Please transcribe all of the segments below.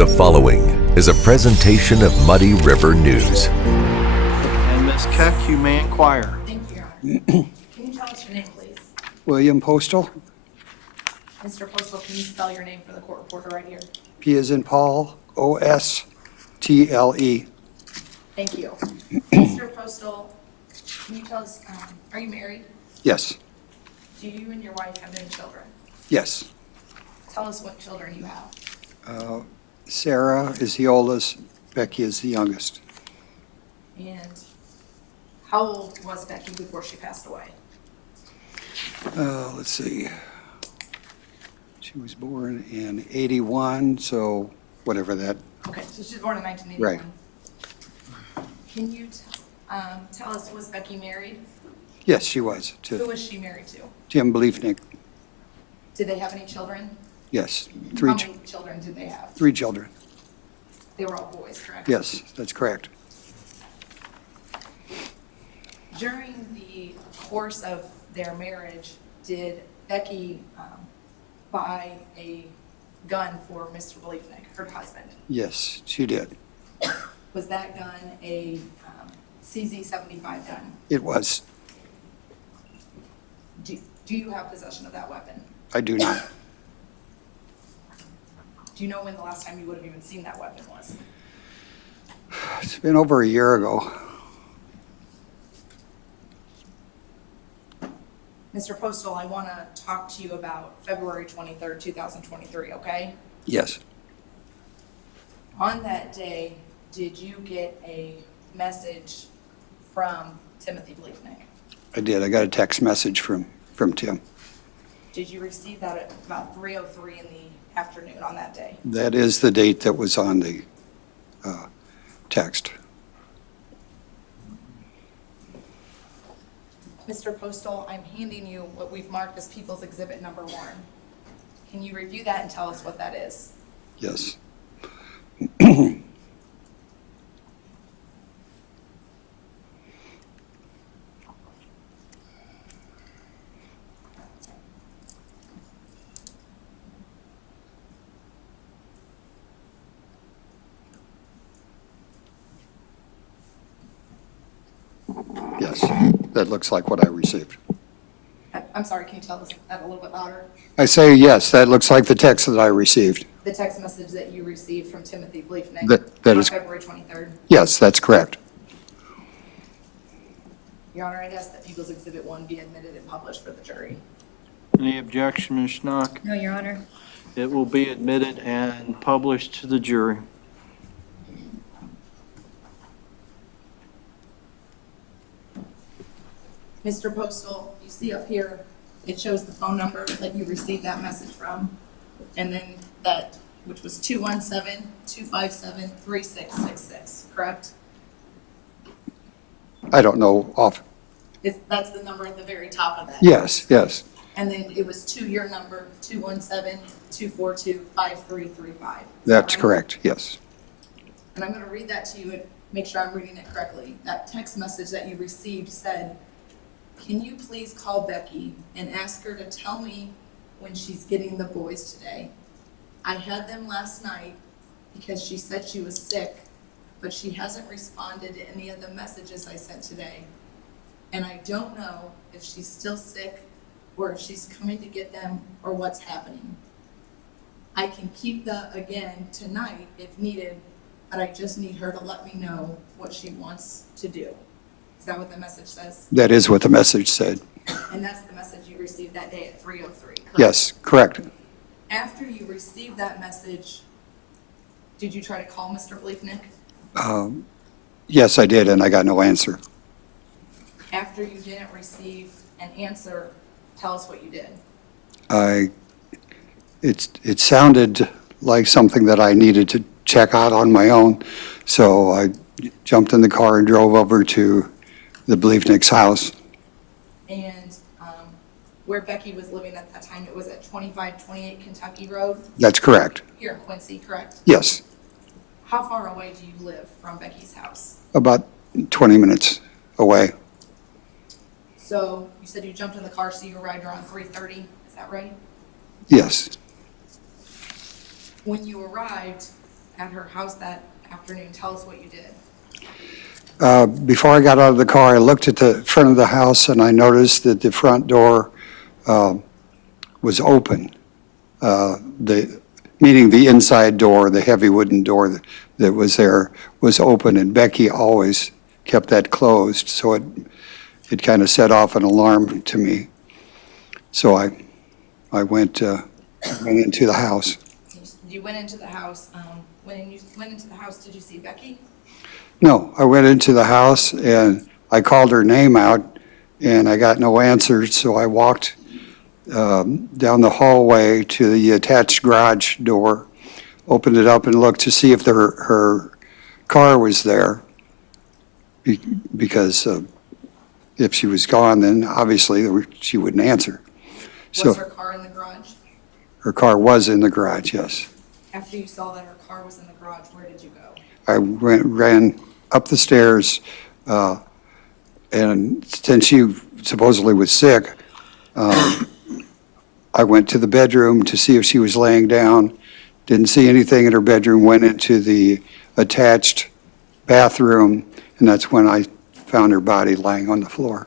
The following is a presentation of Muddy River News. And Ms. Keck, you may inquire. Thank you, Your Honor. Can you tell us your name, please? William Postal, Mr. Postal, can you spell your name for the court reporter right here? P as in Paul, O-S-T-L-E. Thank you. Mr. Postal, can you tell us, are you married? Yes, Do you and your wife have any children? yes. Tell us what children you have. Sarah is the oldest, Becky is the youngest. And how old was Becky before she passed away? Let's see. She was born in 81, so whatever that, Okay, so she was born in 1981. Right. Can you tell us, was Becky married? yes, she was, Who to was she married to? Jim Bliefnick. Did they have any children? Yes, How many children did they have? three children. They were all boys, correct? Yes, that's correct. During the course of their marriage, did Becky buy a gun for Mr. Bliefnick, her husband? Yes, she did. Was that gun a CZ-75 gun? It was. Do you have possession of that weapon? I do not. Do you know when the last time you would have even seen that weapon was? It's been over a year ago. Mr. Postal, I want to talk to you about February 23rd, 2023, okay? Yes, On that day, did you get a message from Timothy Bliefnick? I did. I got a text message from Tim. Did you receive that at about 3:03 in the afternoon on that day? That is the date that was on the text. Mr. Postal, I'm handing you what we've marked as People's Exhibit Number 1. Can you review that and tell us what that is? Yes. Yes, that looks like what I received. I'm sorry, can you tell us that a little bit louder? I say yes, that looks like the text that I received. The text message that you received from Timothy Bliefnick That on is- February 23rd. Yes, that's correct. Your Honor, I'd ask that People's Exhibit 1 be admitted and published for the jury. Any objection, Ms. Schnock? No, Your Honor. It will be admitted and published to the jury. Mr. Postal, you see up here, it shows the phone number that you received that message from, and then that, which was 217-257-3666, correct? I don't know off, That's the number at the very top of that. yes, yes, And then it was to your number, 217-242-5335. that's right? correct, yes. And I'm going to read that to you and make sure I'm reading it correctly. That text message that you received said, "Can you please call Becky and ask her to tell me when she's getting the boys today? I had them last night because she said she was sick, but she hasn't responded to any of the messages I sent today. And I don't know if she's still sick or if she's coming to get them or what's happening. I can keep that again tonight if needed, but I just need her to let me know what she wants to do." Is that what the message says? That is what the message said. And that's the message you received that day at 3:03, correct? Yes, correct. After you received that message, did you try to call Mr. Bliefnick? Yes, I did, and I got no answer. After you didn't receive an answer, tell us what you did. It sounded like something that I needed to check out on my own, so I jumped in the car and drove over to the Bliefnick's house. And where Becky was living at that time, it was at 2528 Kentucky Road That's correct. here in Quincy, correct? Yes, How far away do you live from Becky's house? about 20 minutes away. So you said you jumped in the car, so you arrived around 3:30, is that right? Yes, When you arrived at her house that afternoon? Tell us what you did. Before I got out of the car, I looked at the front of the house and I noticed that the front door was open. Meaning the inside door, the heavy wooden door that was there was open, and Becky always kept that closed, so it kind of set off an alarm to me. So I went into the house. You went into the house. When you went into the house, did you see Becky? No, I went into the house and I called her name out and I got no answer, so I walked down the hallway to the attached garage door, opened it up and looked to see if her car was there. Because if she was gone, then obviously she wouldn't answer. So Was her car in the garage? her car was in the garage, yes. After you saw that her car was in the garage, where did you go? I ran up the stairs, and since she supposedly was sick, I went to the bedroom to see if she was laying down. Didn't see anything in her bedroom, went into the attached bathroom, and that's when I found her body lying on the floor.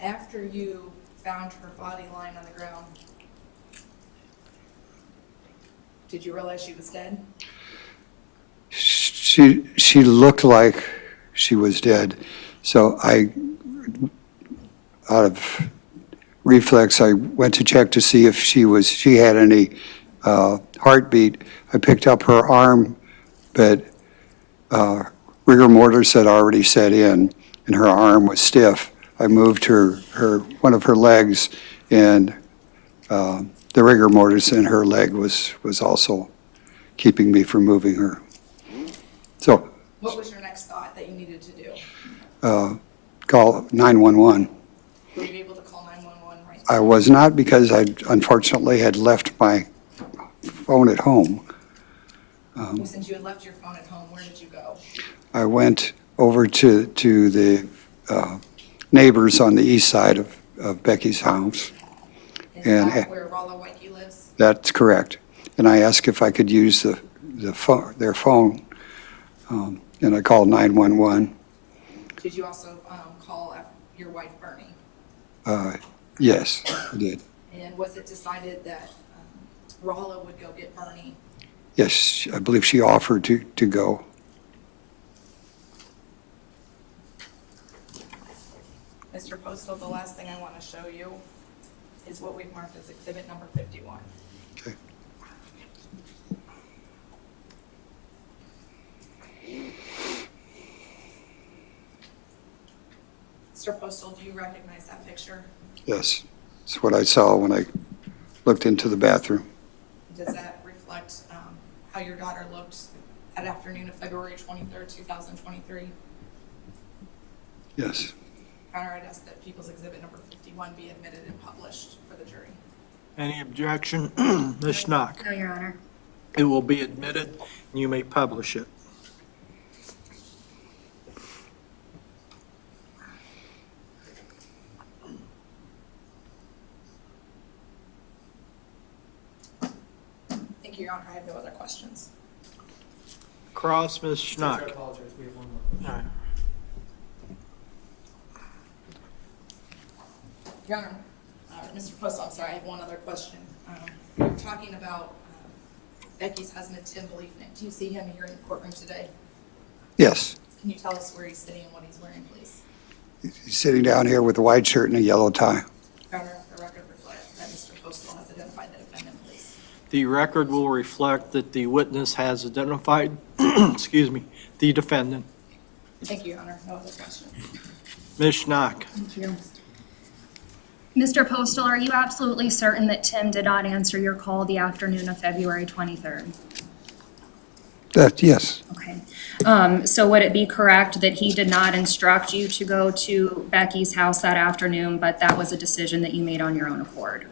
After you found her body lying on the ground, did you realize she was dead? She looked like she was dead, so out of reflex, I went to check to see if she had any heartbeat. I picked up her arm, but rigor mortis had already set in, and her arm was stiff. I moved one of her legs, and the rigor mortis in her leg was also keeping me from moving her. So, What was your next thought that you needed to do? call 911. Were you able to call 911 right I was not, because I unfortunately had left my phone at home. Well, since you had left your phone at home, where did you go? I went over to the neighbors on the east side of Becky's house. Is And that where Rollo Wakey lives? That's correct. And I asked if I could use their phone, and I called 911. Did you also call your wife, Bernie? Yes, I did. And was it decided that Rollo would go get Bernie? Yes, I believe she offered to go. Mr. Postal, the last thing I want to show you is what we've marked as exhibit number 51. Okay. Mr. Postal, do you recognize that picture? Yes, it's what I saw when I looked into the bathroom. Does that reflect how your daughter looked that afternoon of February 23rd, 2023? Yes. Your Honor, I'd ask that People's Exhibit number 51 be admitted and published for the jury. Any objection? Ms. Schnock? No, Your Honor. It will be admitted, and you may publish it. Thank you, Your Honor. I have no other questions. Cross, Ms. Schnock? I apologize, we have one more. All right. Your Honor, Mr. Postal, I'm sorry, I have one other question. You're talking about Becky's husband, Tim Bliefnick. Do you see him here in the courtroom today? Yes. Can you tell us where he's sitting and what he's wearing, please? He's sitting down here with a white shirt and a yellow tie. Your Honor, the record reflects that Mr. Postal has identified the defendant, please. The record will reflect that the witness has identified, excuse me, the defendant. Thank you, Your Honor. No other questions. Ms. Schnock? Thank you. Mr. Postal, are you absolutely certain that Tim did not answer your call the afternoon of February 23rd? Yes. Okay. So would it be correct that he did not instruct you to go to Becky's house that afternoon, but that was a decision that you made on your own accord?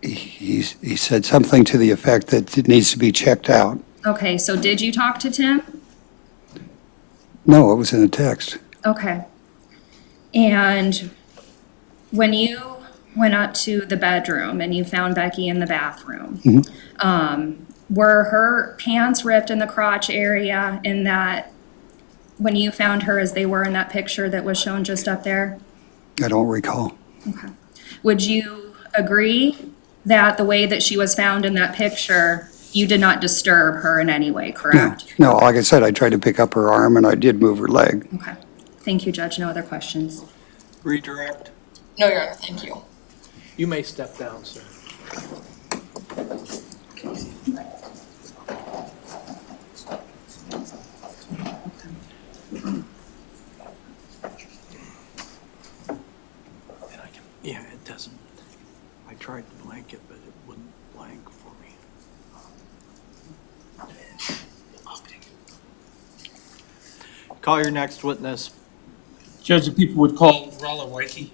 He said something to the effect that it needs to be checked out. Okay, so did you talk to Tim? No, it was in a text. Okay. And when you went up to the bedroom and you found Becky in the bathroom. Were her pants ripped in the crotch area in that, when you found her as they were in that picture that was shown just up there? I don't recall. Okay. Would you agree that the way that she was found in that picture, you did not disturb her in any way, No, correct? no, like I said, I tried to pick up her arm and I did move her leg. Okay. Thank you, Judge. No other questions. Redirect. No, Your Honor, thank you. You may step down, sir. Yeah, it doesn't. I tried to blank it, but it wouldn't blank for me. Call your next witness. Judge, the people would call Rolla Wakey.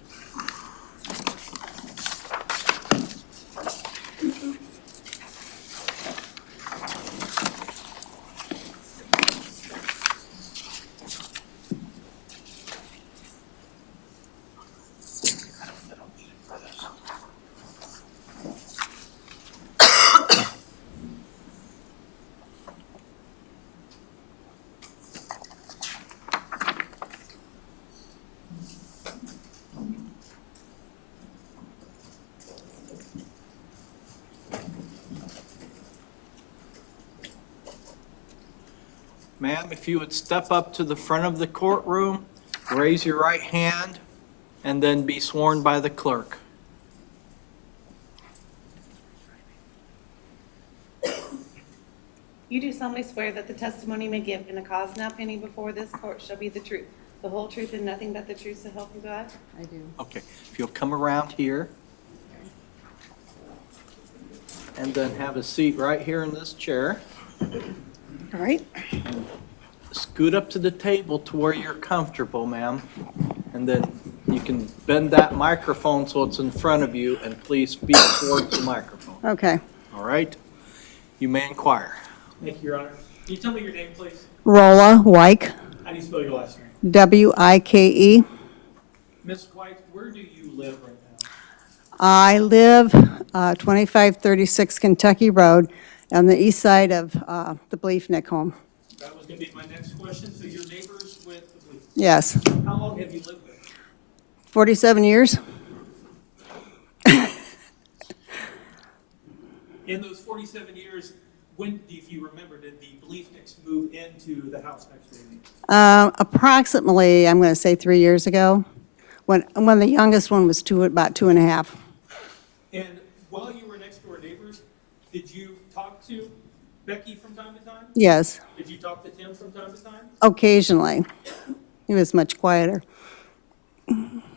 Ma'am, if you would step up to the front of the courtroom, raise your right hand, and then be sworn by the clerk. You do solemnly swear that the testimony you may give in a cause now pending before this court shall be the truth, the whole truth, and nothing but the truth, so help you God? I do. Okay, if you'll come around here. And then have a seat right here in this chair. All right. Scoot up to the table to where you're comfortable, ma'am. And then you can bend that microphone so it's in front of you, and please speak towards the microphone. Okay. All right? You may inquire. Thank you, Your Honor. Can you tell me your name, please? Rolla Wyke, How do you spell your last name? Wike. Miss White, where do you live right now? I live 2536 Kentucky Road on the east side of the Bliefnick home. That was going to be my next question. So your neighbors with the police. Yes. How long have you lived there? 47 years. In those 47 years, when, if you remember, did the Bliefnicks move into the house next to you? Approximately, I'm going to say 3 years ago, when the youngest one was about 2.5. And while you were next door neighbors, did you talk to Becky from time to time? Yes, Did you talk to Tim from time to time? occasionally. He was much quieter.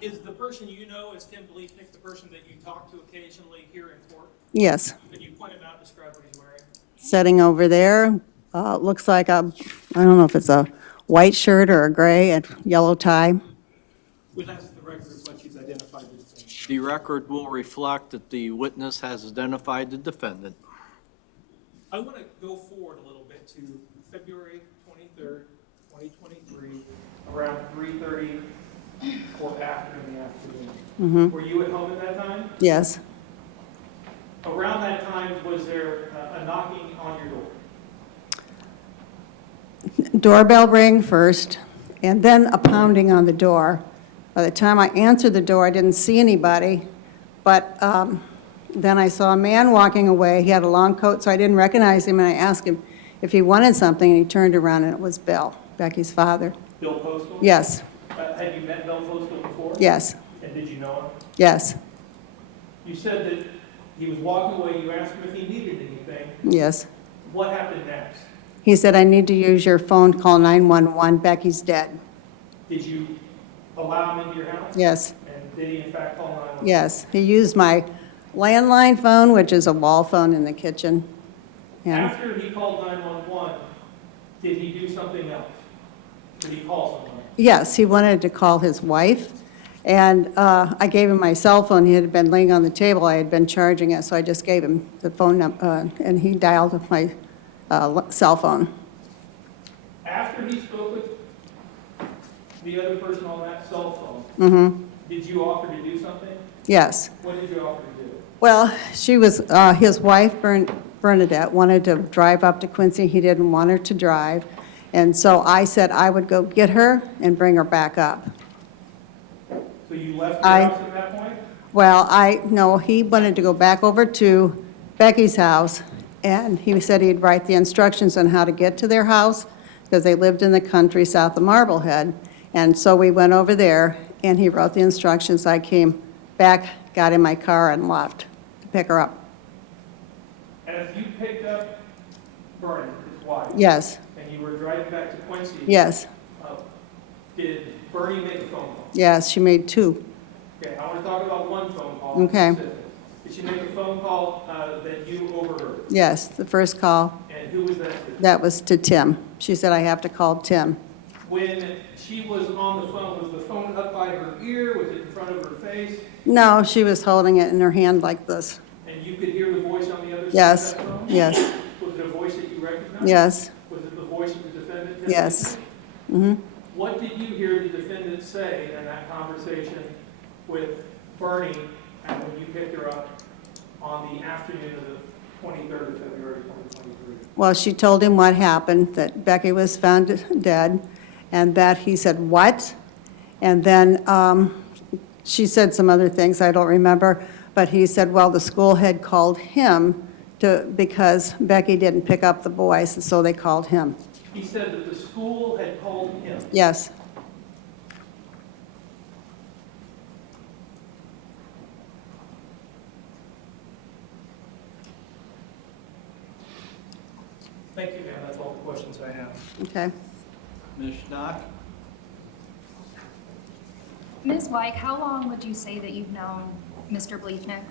Is the person you know as Tim Bliefnick the person that you talk to occasionally here in court? Yes. Could you point him out and describe what he's wearing? Sitting over there, looks like I don't know if it's a white shirt or a gray and yellow tie. We'll ask the record what she's identified as being. The record will reflect that the witness has identified the defendant. I want to go forward a little bit to February 23rd, 2023, around 3:30 or after in the afternoon. Were you at home at that time? Yes, Around that time, was there a knocking on your door? doorbell rang first, and then a pounding on the door. By the time I answered the door, I didn't see anybody, but then I saw a man walking away. He had a long coat, so I didn't recognize him, and I asked him if he wanted something, and he turned around, and it was Bill, Becky's father. Bill Postal? Yes, Had you met Bill Postal before? yes, And did you know him? yes, You said that he was walking away, you asked him if he needed anything. yes. What happened next? He said, I need to use your phone, call 911, Becky's dead. Did you allow him into your house? Yes, And did he in fact call 911? yes. He used my landline phone, which is a wall phone in the kitchen. And After he called 911, did he do something else? Did he call someone? yes, he wanted to call his wife, and I gave him my cell phone. He had been laying on the table. I had been charging it, so I just gave him the phone number, and he dialed my cell phone. After he spoke with the other person on that cell phone, did you offer to do something? Yes. What did you offer to do? Well, she was, his wife, Bernadette, wanted to drive up to Quincy. He didn't want her to drive. And so I said I would go get her and bring her back up. So you left the I- house at that point? Well, no, he wanted to go back over to Becky's house, and he said he'd write the instructions on how to get to their house, because they lived in the country south of Marblehead. And so we went over there, and he wrote the instructions. I came back, got in my car, and left to pick her up. As you picked up Bernie, his wife, Yes, and you were driving back to Quincy, yes, did Bernie make a phone call? yes, she made 2. Okay, I want to talk about one phone call. Okay. specific. Did she make a phone call that you overheard? Yes, the first call, And who was that to? that was to Tim. She said, I have to call Tim. When she was on the phone, was the phone up by her ear? Was it in front of her face? No, she was holding it in her hand like this. And you could hear the voice on the other Yes, side of that phone? yes, Was it a voice that you recognized? yes, Was it the voice of the defendant? Tim yes. Bliefnick? Mhm. What did you hear the defendant say in that conversation with Bernie and when you picked her up on the afternoon of the 23rd of February 2023? Well, she told him what happened, that Becky was found dead, and that he said, what? And then she said some other things, I don't remember, but he said, well, the school had called him because Becky didn't pick up the boys, and so they called him. He said that the school had called him. Yes. Thank you, ma'am. That's all the questions I have. Okay. Ms. Schnock? Ms. White, how long would you say that you've known Mr. Bliefnick?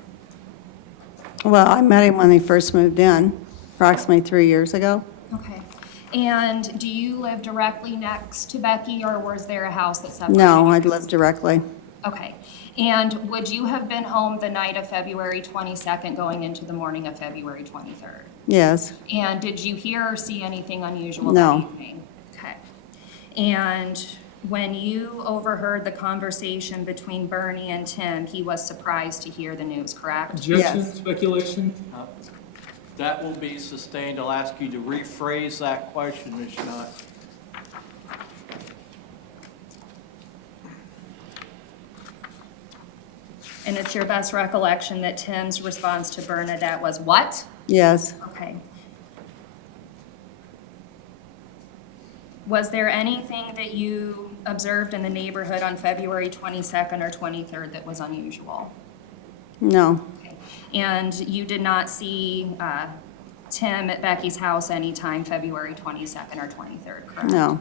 Well, I met him when he first moved in, approximately 3 years ago. Okay. And do you live directly next to Becky, or was there a house that separated? No, you? I'd lived directly. Okay. And would you have been home the night of February 22nd going into the morning of February 23rd? Yes. And did you hear or see anything unusual No. that evening? Okay. And when you overheard the conversation between Bernie and Tim, he was surprised to hear the news, correct? Objection, Yes. speculation? That will be sustained. I'll ask you to rephrase that question, Ms. Schnock. And it's your best recollection that Tim's response to Bernadette was what? Yes. Okay. Was there anything that you observed in the neighborhood on February 22nd or 23rd that was unusual? No. Okay. And you did not see Tim at Becky's house anytime February 22nd or 23rd, correct? No.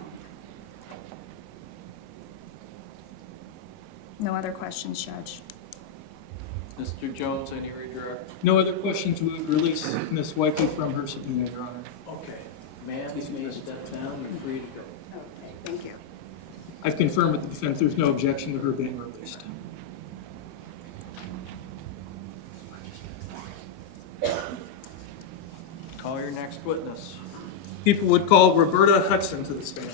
No other questions, Judge? Mr. Jones, any redirect? No other questions. We would release Ms. Wyke from her subpoena, Your Honor. Okay. Ma'am, you may step down. You're free to go. Okay, thank you. I've confirmed with the defense there's no objection to her being released. Call your next witness. People would call Roberta Hudson to the stand.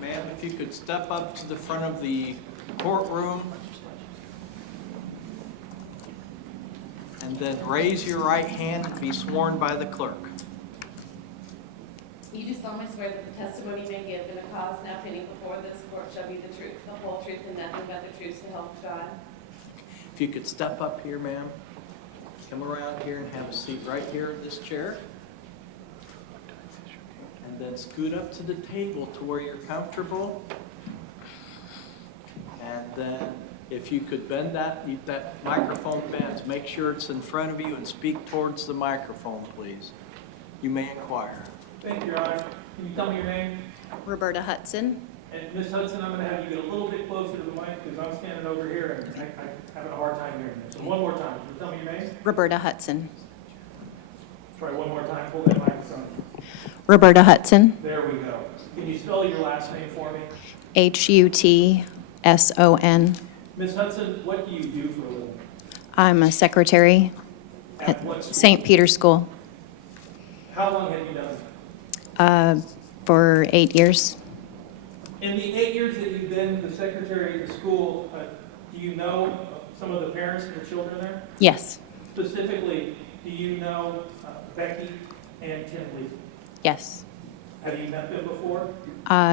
Ma'am, if you could step up to the front of the courtroom and then raise your right hand and be sworn by the clerk. You do solemnly swear that the testimony you may give in a cause now pending before this court shall be the truth, the whole truth, and nothing but the truth, so help God. If you could step up here, ma'am, come around here and have a seat right here in this chair. And then scoot up to the table to where you're comfortable. And then If you could bend that microphone bends, make sure it's in front of you and speak towards the microphone, please. You may inquire. Thank you, Your Honor. Can you tell me your name? Roberta Hudson. And Ms. Hudson, I'm going to have you get a little bit closer to the mic because I'm standing over here and I'm having a hard time hearing you. So one more time. Can you tell me your name? Roberta Hudson. Try one more time. Pull that microphone. Roberta Hudson. There we go. Can you spell your last name for me? Hutson. Ms. Hudson, what do you do for a living? I'm a secretary At what school? St. Peter's School How long have you done it? for 8 years. In the 8 years that you've been the secretary of the school, do you know some of the parents and the children there? Yes, Specifically, do you know Becky and Tim Lee? yes, Have you met them before?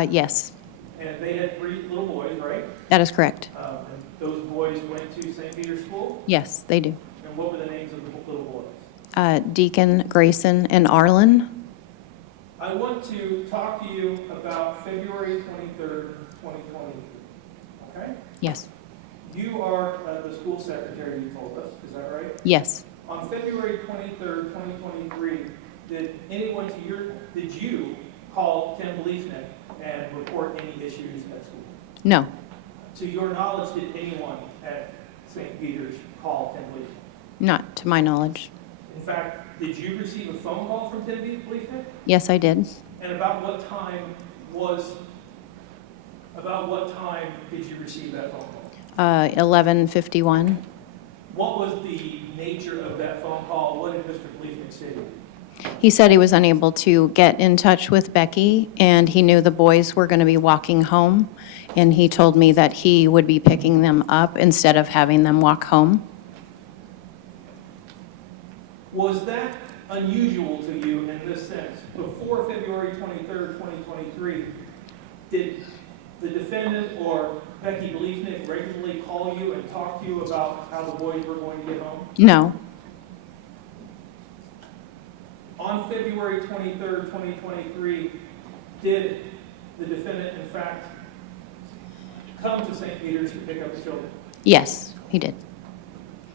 yes, And they had 3 little boys, right? that is correct. And those boys went to St. Peter's School? Yes, they do. And what were the names of the little boys? Deacon, Grayson, and Arlen. I want to talk to you about February 23rd, 2023. Okay? Yes, You are the school secretary, you told us, is that right? yes, On February 23rd, 2023, did you call Tim Bliefnick and report any issues at school? no, To your knowledge, did anyone at St. Peter's call Tim Bliefnick? not to my knowledge. In fact, did you receive a phone call from Tim Bliefnick? Yes, I did. And about what time did you receive that phone call? 11:51. What was the nature of that phone call? What did Mr. Bliefnick say to you? He said he was unable to get in touch with Becky, and he knew the boys were going to be walking home, and he told me that he would be picking them up instead of having them walk home. Was that unusual to you in this sense? Before February 23rd, 2023, did the defendant or Becky Bliefnick regularly call you and talk to you about how the boys were going to get home? No, On February 23rd, 2023, did the defendant in fact come to St. Peter's to pick up the children? yes, he did.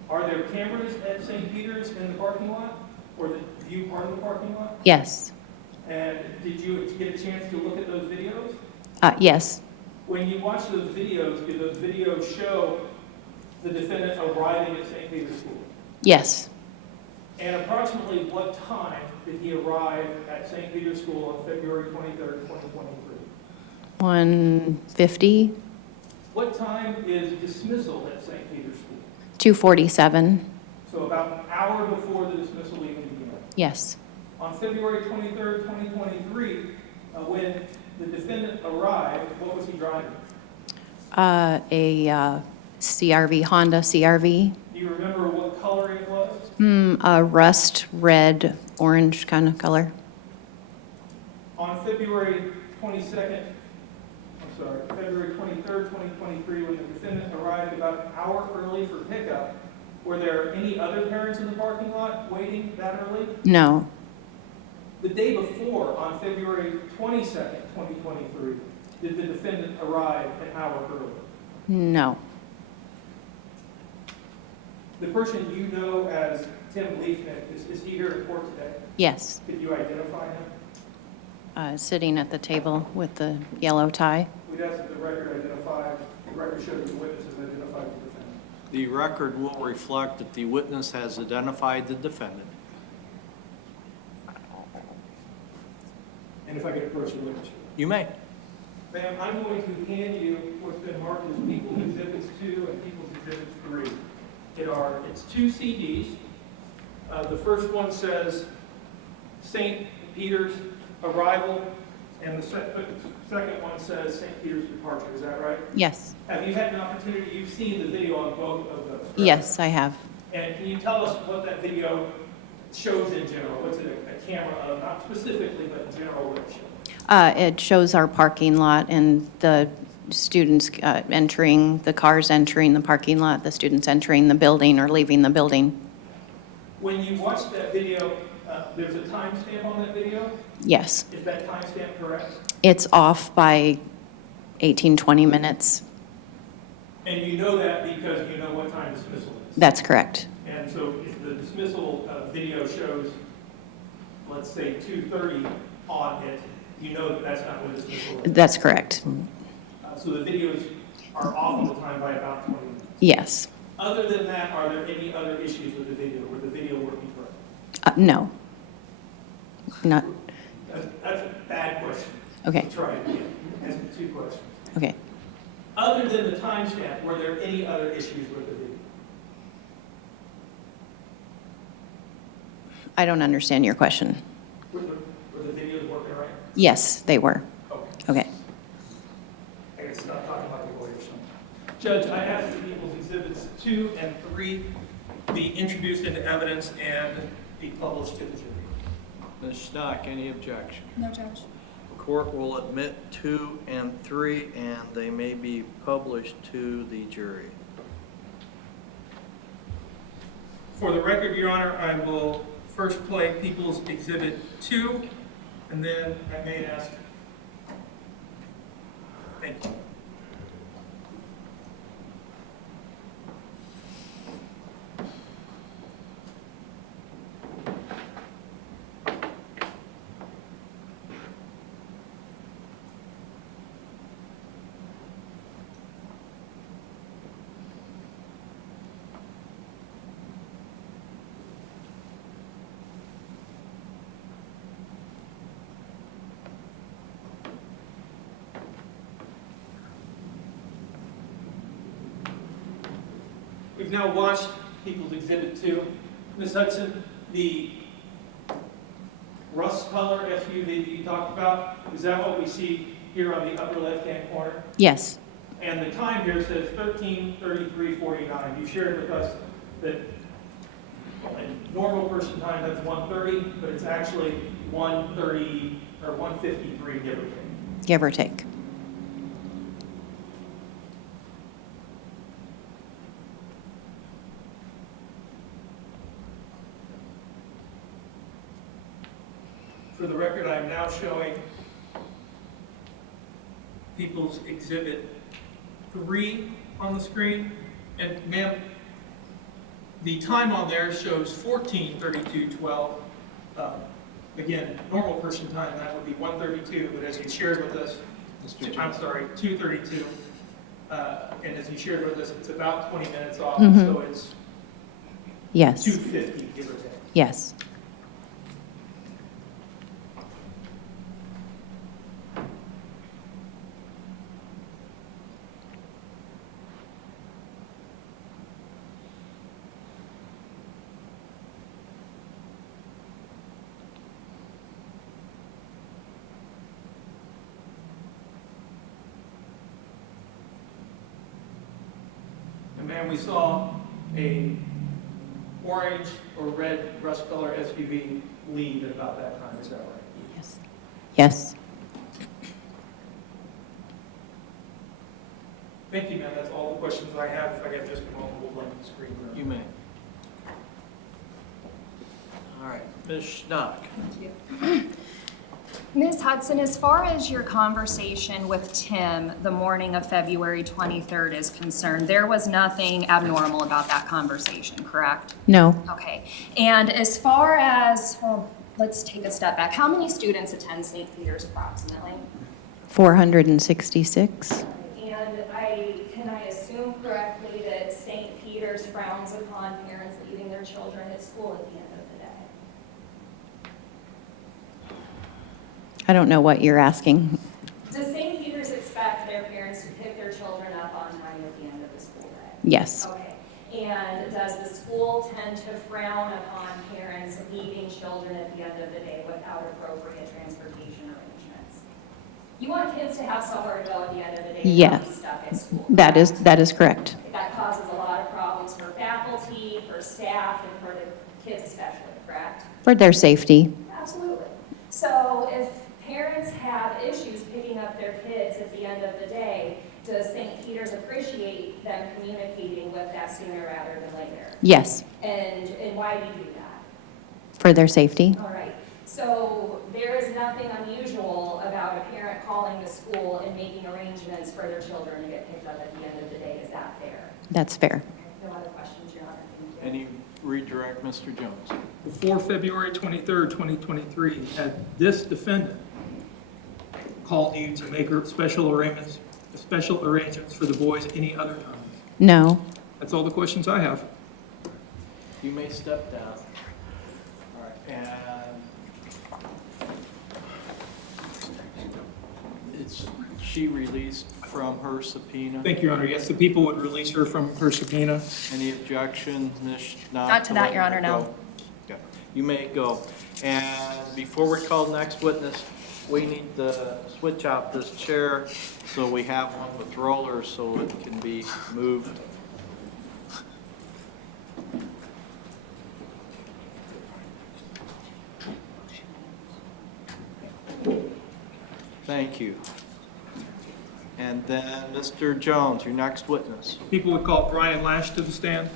Are there cameras at St. Peter's in the parking lot or the view part of the parking lot? Yes, And did you get a chance to look at those videos? yes, When you watch those videos, do those videos show the defendant arriving at St. Peter's School? yes. And approximately what time did he arrive at St. Peter's School on February 23rd, 2023? 1:50, What time is dismissal at St. Peter's School? 2:47, So about an hour before the dismissal even began. yes. On February 23rd, 2023, when the defendant arrived, what was he driving? A CRV, Honda CRV, Do you remember what color it was? a rust red, orange kind of color. On February 23rd, 2023, when the defendant arrived about an hour early for pickup, were there any other parents in the parking lot waiting that early? No, The day before, on February 22nd, 2023, did the defendant arrive an hour early? no, The person you know as Tim Bliefnick, is he here in court today? yes. Could you identify him? Sitting at the table with the yellow tie. We'd ask that the record show that the witness has identified the defendant. The record will reflect that the witness has identified the defendant. And if I get a closer look at you. You may. Ma'am, I'm going to hand you what's been marked as People's Exhibits 2 and People's Exhibits 3. It's 2 CDs. The first one says St. Peter's arrival, and the second one says St. Peter's departure. Is that right? Yes, Have you had an opportunity, you've seen the video on both of those, correct? yes, I have. And can you tell us what that video shows in general? What's it a camera of, not specifically, but in general, what it shows? It shows our parking lot and the students entering, the cars entering the parking lot, the students entering the building or leaving the building. When you watch that video, there's a timestamp on that video. Yes, Is that timestamp correct? it's off by 18, 20 minutes. And you know that because you know what time dismissal is. That's correct. And so if the dismissal video shows, let's say 2:30 on it, you know that that's not when dismissal is. That's correct. So the videos are off of the time by about 20 minutes. Yes. Other than that, are there any other issues with the video? Were the video working correctly? No. Not, That's a bad question. okay, Try it again. Ask me 2 questions. okay. Other than the timestamp, were there any other issues with the video? I don't understand your question. Were the videos working right? Yes, they were. Okay. Okay. I gotta stop talking like a lawyer or something. Judge, I asked that People's Exhibits 2 and 3 be introduced into evidence and be published to the jury. Ms. Schnock, any objection? No, Judge. The court will admit 2 and 3, and they may be published to the jury. For the record, Your Honor, I will first play People's Exhibit 2, and then I may ask. Thank you. We've now watched People's Exhibit 2. Ms. Hudson, the rust color SUV that you talked about, is that what we see here on the upper left-hand corner? Yes. And the time here says 13:33:49. You shared with us that in normal person time that's 1:30, but it's actually 1:30 or 1:53, give or take. Give or take. For the record, I am now showing People's Exhibit 3 on the screen. And ma'am, the time on there shows 14:32:12. Again, normal person time, that would be 1:32, but as you shared with us, I'm sorry, 2:32. And as you shared with us, it's about 20 minutes off, so it's Yes. 2:50, give or take. Yes. And ma'am, we saw a orange or red rust color SUV leave at about that time, is that right? Yes. Yes. Thank you, ma'am. That's all the questions I have. If I get just a moment, we'll blank the screen. You may. All right, Ms. Schnock. Ms. Hudson, as far as your conversation with Tim the morning of February 23rd is concerned, there was nothing abnormal about that conversation, correct? No. Okay. And as far as, well, let's take a step back. How many students attend St. Peter's approximately? 466. And can I assume correctly that St. Peter's frowns upon parents leaving their children at school at the end of the day? I don't know what you're asking. Does St. Peter's expect their parents to pick their children up on time at the end of the school day? Yes. Okay. And does the school tend to frown upon parents leaving children at the end of the day without appropriate transportation arrangements? You want kids to have somewhere to go at the end of the day and not be Yes. stuck at school. That is correct. That causes a lot of problems for faculty, for staff, and for the kids especially, correct? For their safety. Absolutely. So if parents have issues picking up their kids at the end of the day, does St. Peter's appreciate them communicating with that sooner rather than later? Yes. And why do you do that? For their safety. All right. So there is nothing unusual about a parent calling the school and making arrangements for their children to get picked up at the end of the day. Is that fair? That's fair. No other questions, Your Honor? Thank you. Any redirect, Mr. Jones? Before February 23rd, 2023, had this defendant called you to make special arrangements for the boys any other time? No. That's all the questions I have. You may step down. All right, and is she released from her subpoena? Thank you, Your Honor. Yes, the people would release her from her subpoena. Any objection? Not to that, Your Honor, no. Yeah, you may go. And before we call next witness, we need to switch out this chair so we have one with rollers so it can be moved. Thank you. And then Mr. Jones, your next witness. People would call Brian Lash to the stand.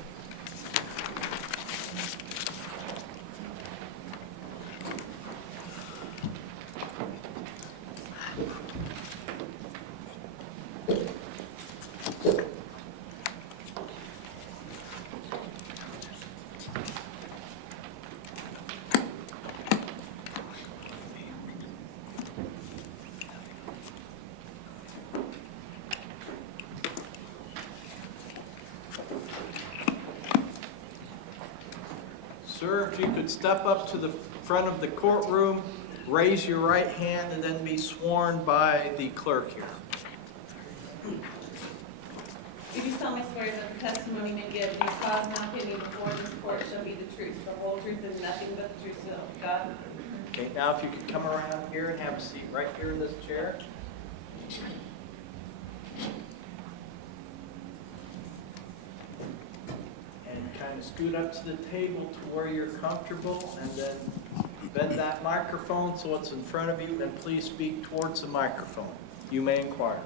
Sir, if you could step up to the front of the courtroom, raise your right hand, and then be sworn by the clerk here. Do you solemnly swear that the testimony you may give, the cause and opinion before this court shall be the truth, the whole truth, and nothing but the truth, so help you God? Okay, now if you could come around here and have a seat right here in this chair. And kind of scoot up to the table to where you're comfortable, and then bend that microphone so it's in front of you, and please speak towards the microphone. You may inquire.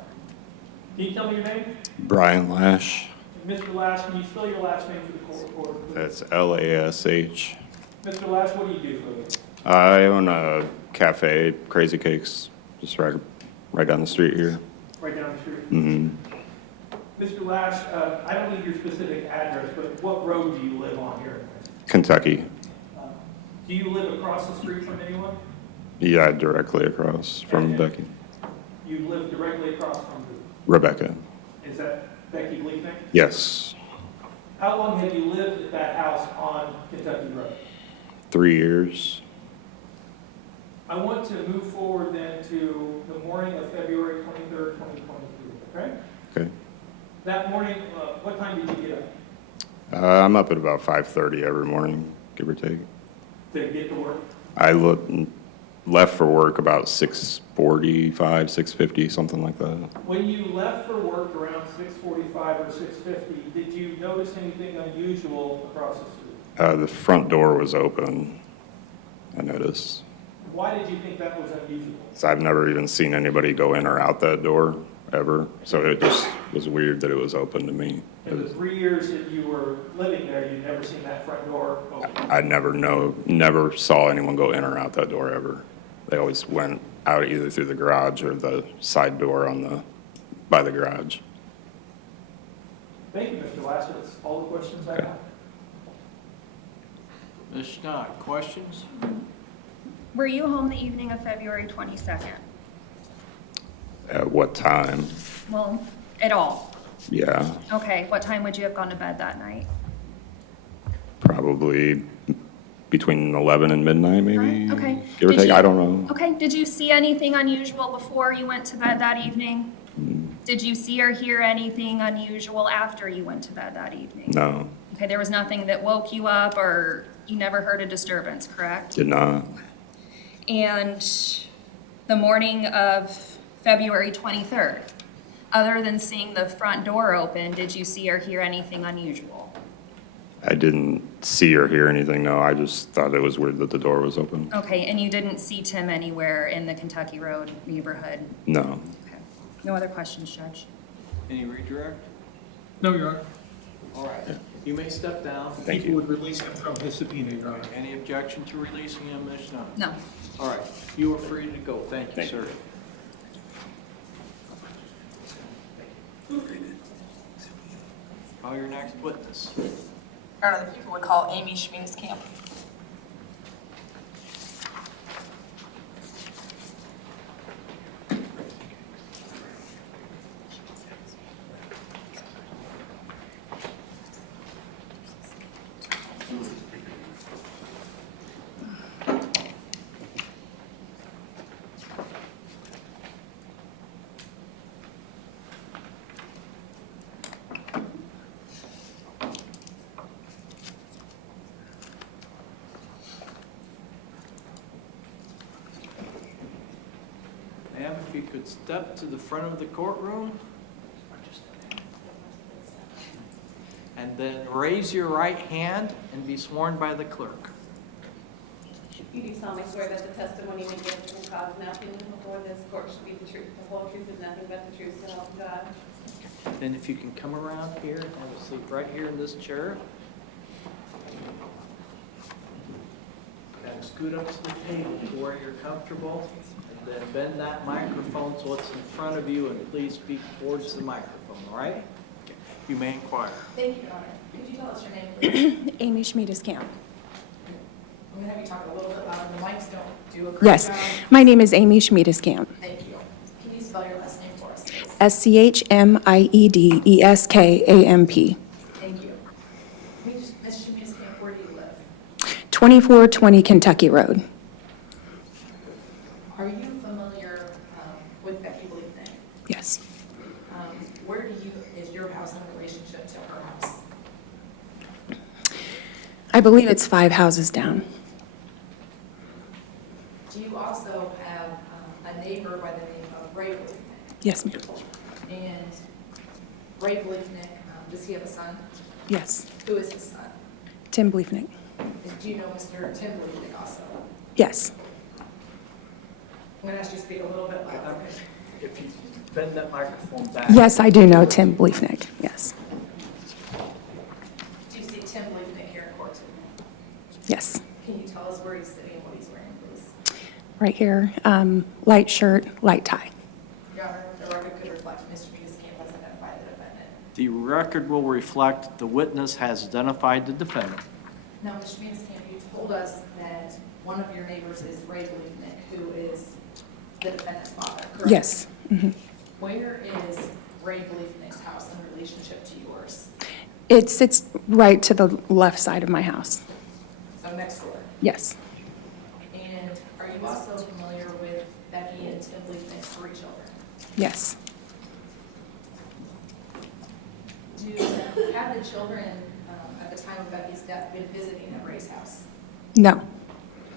Can you tell me your name? Brian Lash. And Mr. Lash, can you spell your last name for the court reporter, please? That's Lash. Mr. Lash, what do you do for a living? I own a cafe, Crazy Cakes, just right down the street here. Right down the street. hmm Mr. Lash, I don't need your specific address, but what road do you live on here? Kentucky. Do you live across the street from anyone? Yeah, directly across from Okay. Becky. You live directly across from who? Rebecca. Is that Becky Bliefnick? Yes. How long have you lived at that house on Kentucky Road? 3 years. I want to move forward then to the morning of February 23rd, 2023, okay? Okay. That morning, what time did you get up? I'm up at about 5:30 every morning, give or take. To get to work? I left for work about 6:45, 6:50, something like that. When you left for work around 6:45 or 6:50, did you notice anything unusual across the street? The front door was open, I noticed. Why did you think that was unusual? So I've never even seen anybody go in or out that door, ever. So it just was weird that it was open to me. In the 3 years that you were living there, you'd never seen that front door open? I never saw anyone go in or out that door ever. They always went out either through the garage or the side door by the garage. Thank you, Mr. Lash. That's all the questions I have. Ms. Schnock, questions? Were you home the evening of February 22nd? At what time? Well, at all? Yeah, Okay, what time would you have gone to bed that night? probably between 11 and midnight, maybe. Okay. Give or Did take, you- I don't know. Okay, did you see anything unusual before you went to bed that evening? Did you see or hear anything unusual after you went to bed that evening? No, Okay, there was nothing that woke you up or you never heard a disturbance, correct? did not. And the morning of February 23rd, other than seeing the front door open, did you see or hear anything unusual? I didn't see or hear anything, no. I just thought it was weird that the door was open. Okay, and you didn't see Tim anywhere in the Kentucky Road neighborhood? No. Okay. No other questions, Judge? Any redirect? No, Your Honor. All right. You may step down. Thank People you. would release him from his subpoena, Your Honor. Any objection to releasing him, Ms. Schneider? No. All right, you are free to go. Thank you, Thank sir. Call your next witness. Your Honor, the people would call Amy Schmiedeskamp. Ma'am, if you could step to the front of the courtroom. And then raise your right hand and be sworn by the clerk. You do solemnly swear that the testimony you give will cause nothing before this court should be the truth, the whole truth, and nothing but the truth, so help you God. Then if you can come around here, have a seat right here in this chair. And scoot up to the table to where you're comfortable. And then bend that microphone so it's in front of you, and please speak towards the microphone, all right? You may inquire. Thank you, Your Honor. Could you tell us your name, please? Amy Schmiedeskamp. I'm gonna have you talk a little bit louder. The mics don't do a great Yes, job. my name is Amy Schmiedeskamp. Thank you. Can you spell your last name for us, please? SCHMIEDESKAMP. Thank you. Ms. Schmiedeskamp, where do you live? 2420 Kentucky Road. Are you familiar with Becky Bliefnick? Yes. Where is your house in relationship to her house? I believe it's 5 houses down. Do you also have a neighbor by the name of Ray Bliefnick? Yes, ma'am. And Ray Bliefnick, does he have a son? Yes. Who is his son? Tim Bliefnick. And do you know Mr. Tim Bliefnick also? Yes. I'm going to ask you to speak a little bit louder. If you bend that microphone back. Yes, I do know Tim Bliefnick. Yes. Do you see Tim Bliefnick here in court today? Yes. Can you tell us where he's sitting and what he's wearing, please? Right here. Light shirt, light tie. Your Honor, the record could reflect Mr. Schmiedeskamp has identified the defendant. The record will reflect the witness has identified the defendant. Now, Mr. Schmiedeskamp, you told us that one of your neighbors is Ray Bliefnick, who is the defendant's father, correct? Yes. Mhm. Where is Ray Bliefnick's house in relationship to yours? It sits right to the left side of my house. So next door. Yes. And are you also familiar with Becky and Tim Bliefnick's 3 children? Yes. Have the children, at the time of Becky's death, been visiting at Ray's house? No.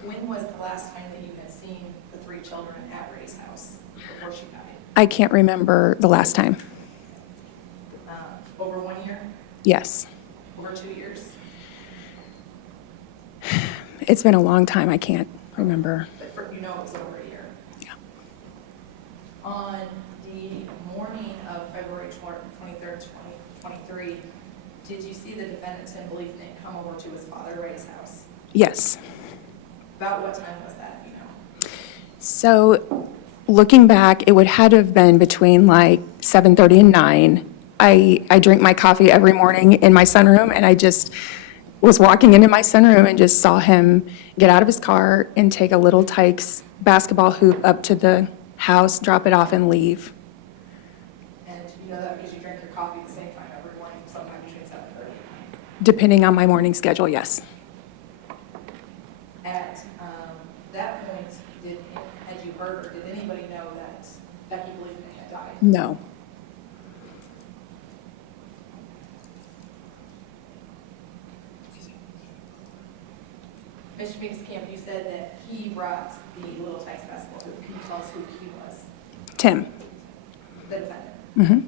When was the last time that you had seen the 3 children at Ray's house before she died? I can't remember the last time. Over 1 year? Yes. Over 2 years? It's been a long time. I can't remember. But you know it was over a year. Yeah. On the morning of February 23rd, 2023, did you see the defendant, Tim Bliefnick, come over to his father Ray's house? Yes. About what time was that, you know? So looking back, it would had to have been between like 7:30 and 9. I drink my coffee every morning in my sunroom, and I just was walking into my sunroom and just saw him get out of his car and take a little Tykes basketball hoop up to the house, drop it off, and leave. And you know that because you drank your coffee at the same time every morning, sometime between 7:30 and 9. Depending on my morning schedule, yes. At that point, had you heard or did anybody know that Becky Bliefnick had died? No. Mr. Schmiedeskamp, you said that he brought the little Tykes basketball hoop. Can you tell us who he was? Tim. The defendant? Mm-hmm.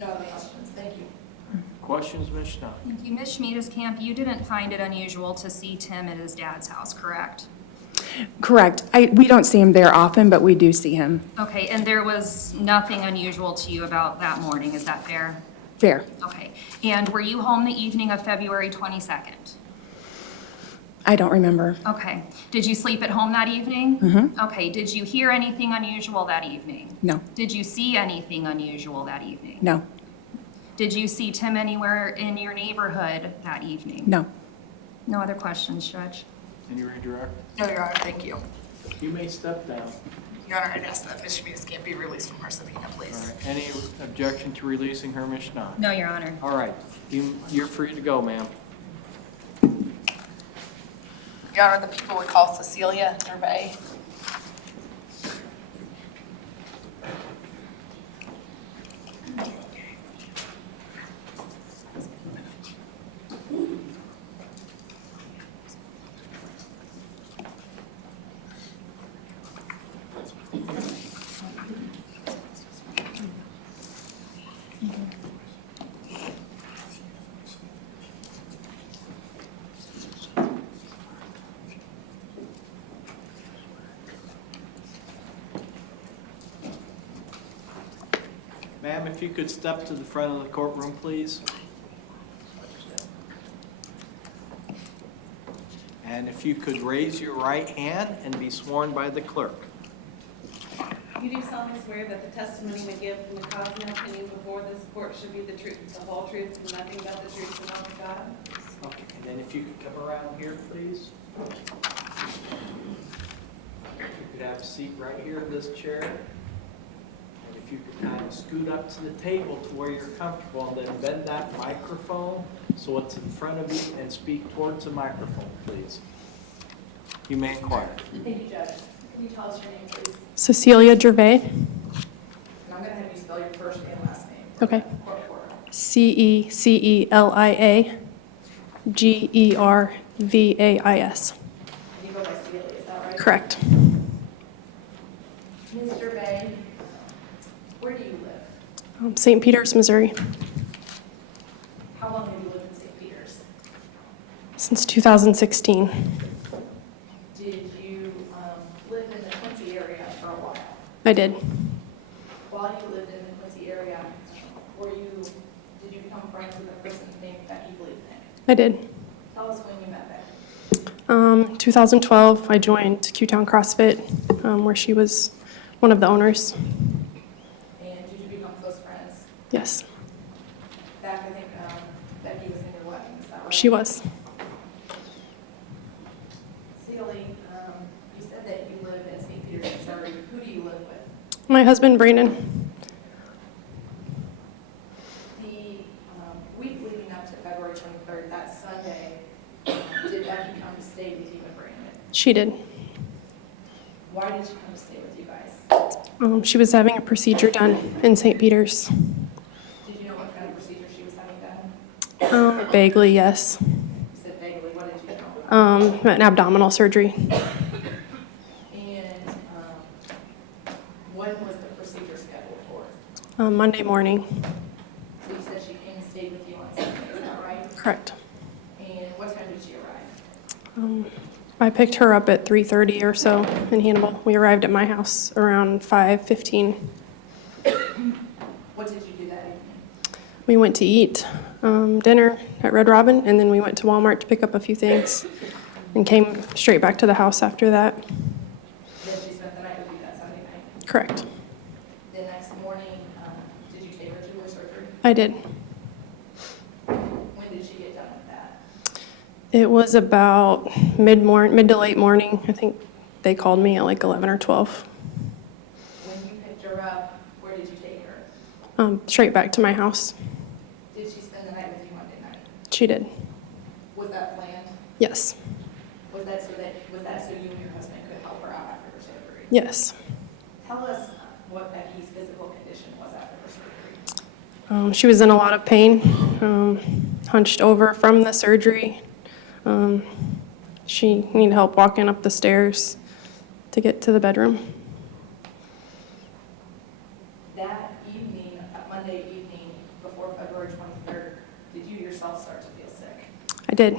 No other questions? Thank you. Questions, Ms. Schneider? Thank you. Ms. Schmiedeskamp, you didn't find it unusual to see Tim at his dad's house, correct? Correct. We don't see him there often, but we do see him. Okay, and there was nothing unusual to you about that morning, is that fair? Fair. Okay. And were you home the evening of February 22nd? I don't remember. Okay. Did you sleep at home that evening? Mm-hmm. Okay. Did you hear anything unusual that evening? No. Did you see anything unusual that evening? No. Did you see Tim anywhere in your neighborhood that evening? No. No other questions, Judge? Any redirect? No, Your Honor, thank you. You may step down. Your Honor, I'd ask that Ms. Schmitz can't be released from her subpoena, All please. right. Any objection to releasing her, Ms. Schnott? No, Your Honor. All right. You're free to go, ma'am. Your Honor, the people would call Cecilia Gervais. Ma'am, if you could step to the front of the courtroom, please. And if you could raise your right hand and be sworn by the clerk. You do solemnly swear that the testimony you give in the cause and opinion before this court should be the truth, the whole truth, and nothing but the truth, so help you God? Okay, and then if you could come around here, please. You could have a seat right here in this chair. And if you could kind of scoot up to the table to where you're comfortable, and then bend that microphone so it's in front of you and speak towards the microphone, please. You may inquire. Thank you, Judge. Can you tell us your name, please? Cecilia Gervais. And I'm going to have you spell your first and last name. Okay. Court reporter. Cecilia Gervais. And you go by Celia, is that right? Correct. Ms. Gervais, where do you live? St. Peters, Missouri, How long have you lived in St. Peters? since 2016. Did you live in the Quincy area for a while? I did. While you lived in the Quincy area, did you become friends with a person named Becky Bliefnick? I did. Tell us when you met Becky. 2012, I joined Q-Town CrossFit, where she was one of the owners. And did you become close friends? Yes, Back, I think, Becky was in your wedding, is that right? she was. Celie, you said that you live in St. Peters, Missouri. Who do you live with? My husband, Brandon. The week leading up to February 23rd, that Sunday, did Becky come to stay with you and Brandon? She did. Why did she come to stay with you guys? She was having a procedure done in St. Peters. Did you know what kind of procedure she was having done? Vaguely, yes. You said vaguely, what did you know? An abdominal surgery. And when was the procedure scheduled for? Monday morning. So you said she came and stayed with you on Sunday, is that right? Correct. And what time did she arrive? I picked her up at 3:30 or so in Hannibal. We arrived at my house around 5:15. What did you do that evening? We went to eat dinner at Red Robin, and then we went to Walmart to pick up a few things and came straight back to the house after that. Then she spent the night with you that Sunday night. Correct. The next morning, did you take her to her surgery? I did. When did she get done with that? It was about mid to late morning. I think they called me at like 11 or 12. When you picked her up, where did you take her? Straight back to my house. Did she spend the night with you Monday night? She did. Was that planned? Yes. Was that so you and your husband could help her out after her surgery? Yes. Tell us what Becky's physical condition was after her surgery. She was in a lot of pain, hunched over from the surgery. She needed help walking up the stairs to get to the bedroom. That evening, Monday evening, before February 23rd, did you yourself start to feel sick? I did.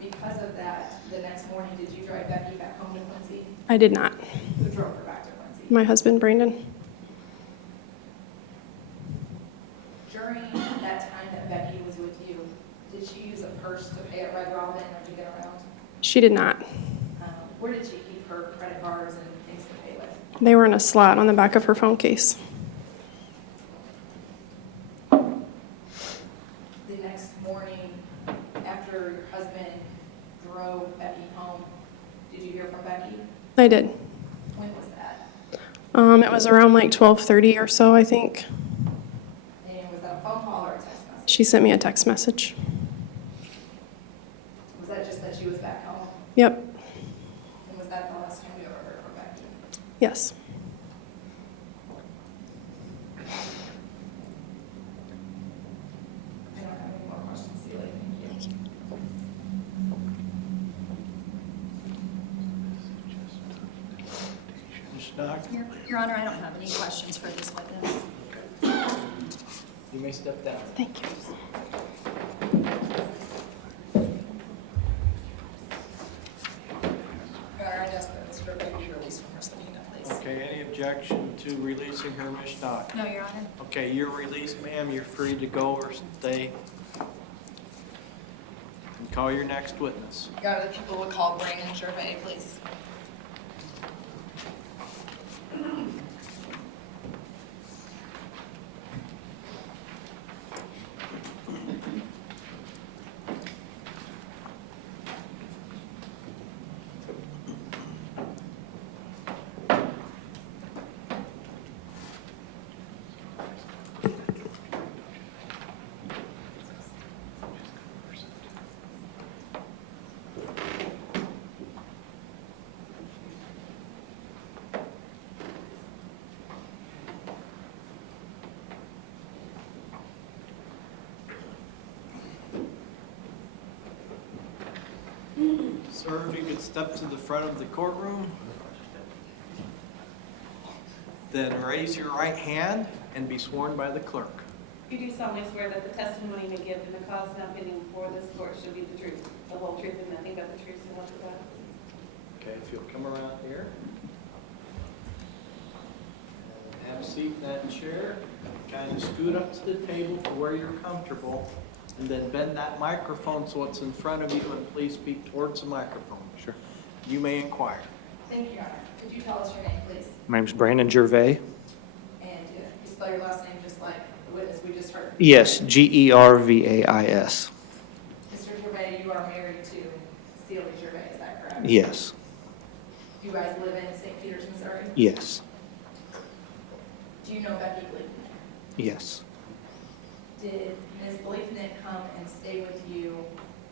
Because of that, the next morning, did you drive Becky back home to Quincy? I did not. Who drove her back to Quincy? My husband, Brandon. She did not. Where did she keep her credit cards and things to pay with? They were in a slot on the back of her phone case. The next morning, after your husband drove Becky home, did you hear from Becky? I did. When was that? It was around like 12:30 or so, I think. And was that a phone call or a text message? She sent me a text message. Was that just that she was back home? Yep. And was that the last time you ever heard from Becky? Yes. I don't have any more questions, Celia. Thank you. Ms. Schnock, Your Honor, I don't have any questions for this witness. you may step down. Thank you. Your Honor, I ask that Ms. Gervais be released from her subpoena, please. Okay, any objection to releasing her, Ms. Schnock? No, Your Honor. Okay, you're released, ma'am. You're free to go or stay. And call your next witness. Your Honor, the people would call Brandon Gervais, please. Sir, if you could step to the front of the courtroom. Then raise your right hand and be sworn by the clerk. You do solemnly swear that the testimony you may give in the cause and opinion before this court should be the truth, the whole truth, and nothing but the truth, so help you God? Okay, if you'll come around here. And have a seat in that chair. Kind of scoot up to the table to where you're comfortable. And then bend that microphone so it's in front of you, and please speak towards the microphone. Sure. You may inquire. Thank you, Your Honor. Could you tell us your name, please? My name's Brandon Gervais. And you spell your last name just like the witness we just heard? Yes, Gervais. Mr. Gervais, you are married to Celia Gervais, is that correct? Yes, You guys live in St. Peters, Missouri? yes, Do you know Becky Bliefnick? yes, Did Ms. Bliefnick come and stay with you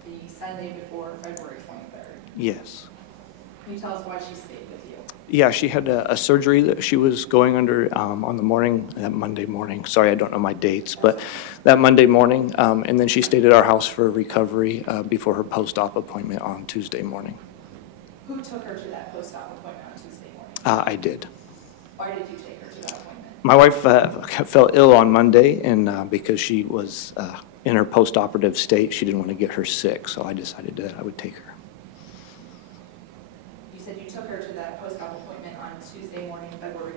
the Sunday before February 23rd? yes. Can you tell us why she stayed with you? Yeah, she had a surgery that she was going under on the morning, that Monday morning. Sorry, I don't know my dates, but that Monday morning. And then she stayed at our house for recovery before her post-op appointment on Tuesday morning. Who took her to that post-op appointment on Tuesday morning? I did. Why did you take her to that appointment? My wife fell ill on Monday, and because she was in her post-operative state, she didn't want to get her sick, so I decided that I would take her. You said you took her to that post-op appointment on Tuesday morning, February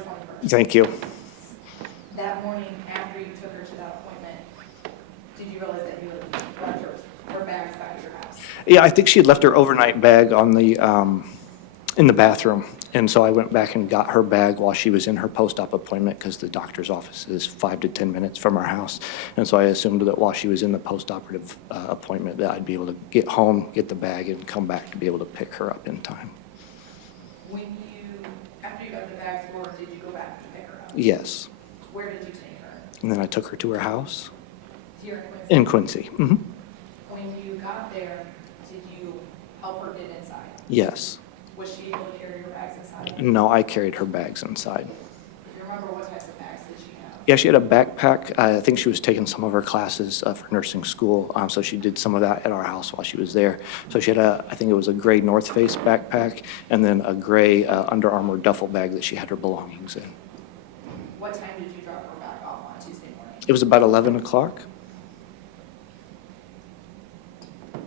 21st. Thank you. That morning, after you took her to that appointment, did you realize that you had left her bags back at your house? Yeah, I think she had left her overnight bag on the in the bathroom, and so I went back and got her bag while she was in her post-op appointment because the doctor's office is 5 to 10 minutes from our house, and so I assumed that while she was in the post-operative appointment that I'd be able to get home, get the bag, and come back to be able to pick her up in time. After you got the bags for her, did you go back to pick her up? Yes, Where did you take her? and then I took her to her house Here in Quincy? in Quincy. When you got there, did you help her get inside? Yes. Was she able to carry your bags inside? No, I carried her bags inside. Do you remember what types of bags did she have? Yeah, she had a backpack. I think she was taking some of her classes for nursing school, so she did some of that at our house while she was there. So she had I think it was a gray North Face backpack, and then a gray Under Armour duffel bag that she had her belongings in. What time did you drop her back off on Tuesday morning? It was about 11 o'clock.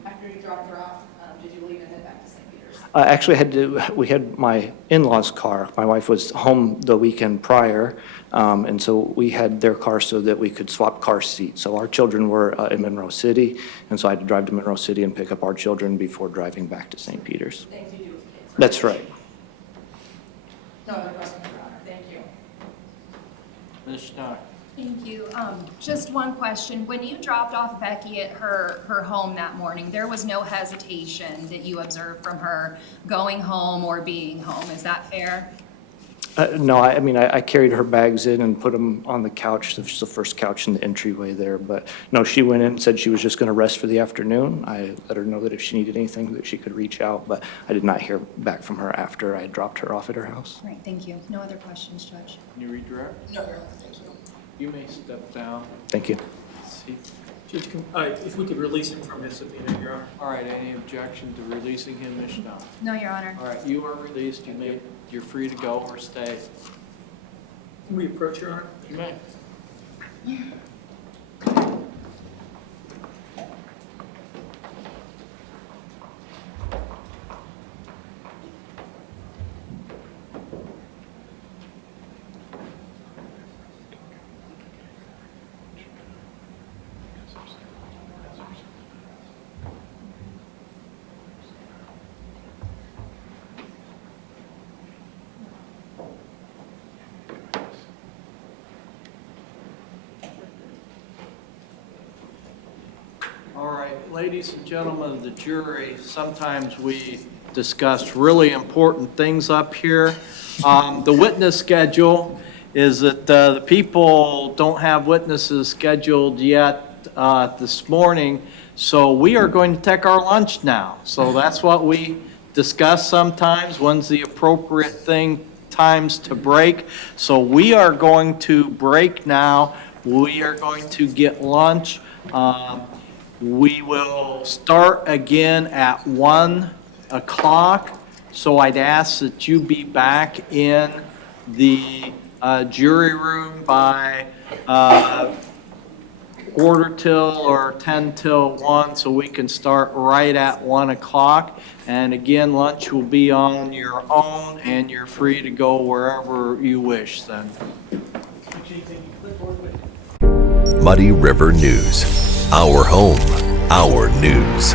After you dropped her off, did you leave and head back to St. Peters? I actually we had my in-laws' car. My wife was home the weekend prior, and so we had their car so that we could swap car seats. So our children were in Monroe City, and so I had to drive to Monroe City and pick up our children before driving back to St. Peter's. Things you do with kids. That's right. No other questions, Your Honor. Thank you. Ms. Schneider? Thank you. Just one question. When you dropped off Becky at her home that morning, there was no hesitation that you observed from her going home or being home. Is that fair? No, I mean, I carried her bags in and put them on the couch, the first couch in the entryway there. But no, she went in and said she was just going to rest for the afternoon. I let her know that if she needed anything, that she could reach out. But I did not hear back from her after I dropped her off at her house. All right, thank you. No other questions, Judge. Can you redirect? No, Your Honor, thank you. You may step down. Thank you. See. Judge, if we could release him from his subpoena, Your Honor. All right, any objection to releasing him, Ms. Schneider? No, Your Honor. All right, you are released. You're free to go or stay. Can we approach, Your Honor? You may. All right, ladies and gentlemen of the jury, sometimes we discuss really important things up here. The witness schedule is that the people don't have witnesses scheduled yet this morning, so we are going to take our lunch now. So that's what we discuss sometimes, when's the appropriate times to break. So we are going to break now. We are going to get lunch. We will start again at 1 o'clock, so I'd ask that you be back in the jury room by quarter till or 10 till 1, so we can start right at 1 o'clock. And again, lunch will be on your own, and you're free to go wherever you wish then. Muddy River News. Our home, our news.